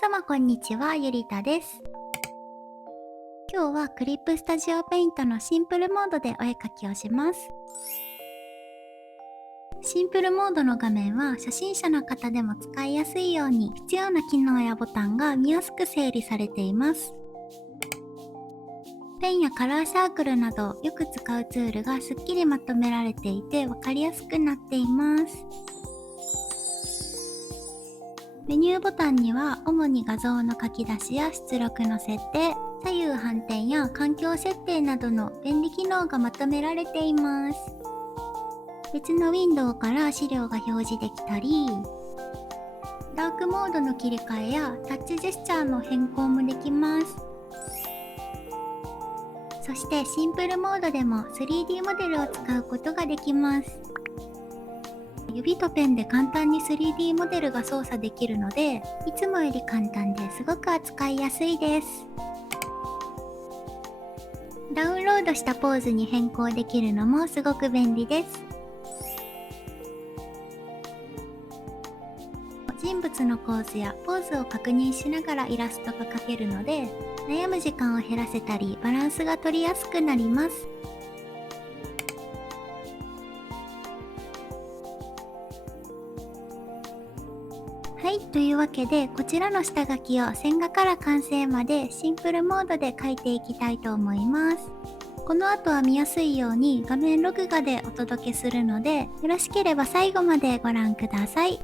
様こんにちは、ゆりたです。今日はクリップスタジオペイントのシンプルモードでお絵描きをします。シンプルモードの画面は初心者の方でも使いやすいように必要な機能やボタンが見やすく整理されています。ペンやカラーサークルなどよく使うツールがすっきりまとめられていて分かりやすくなっています。メニューボタンには主に画像の書き出しや出力の設定、左右反転や環境設定などの便利機能がまとめられています。別のウィンドウから資料が表示できたり、ダークモードの切り替えやタッチジェスチャーの変更もできます。そしてシンプルモードでも 3D モデルを使うことができます。指とペンで簡単に 3D モデルが操作できるので、いつもより簡単ですごく扱いやすいです。ダウンロードしたポーズに変更できるのもすごく便利です。人物の構図やポーズを確認しながらイラストが描けるので、悩む時間を減らせたりバランスが取りやすくなります。はい、というわけでこちらの下書きを線画から完成までシンプルモードで描いていきたいと思います。この後は見やすいように画面録画でお届けするので、よろしければ最後までご覧ください。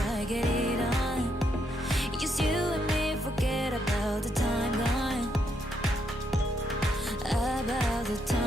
try get it on. Just you and me, forget about the time gone. About the time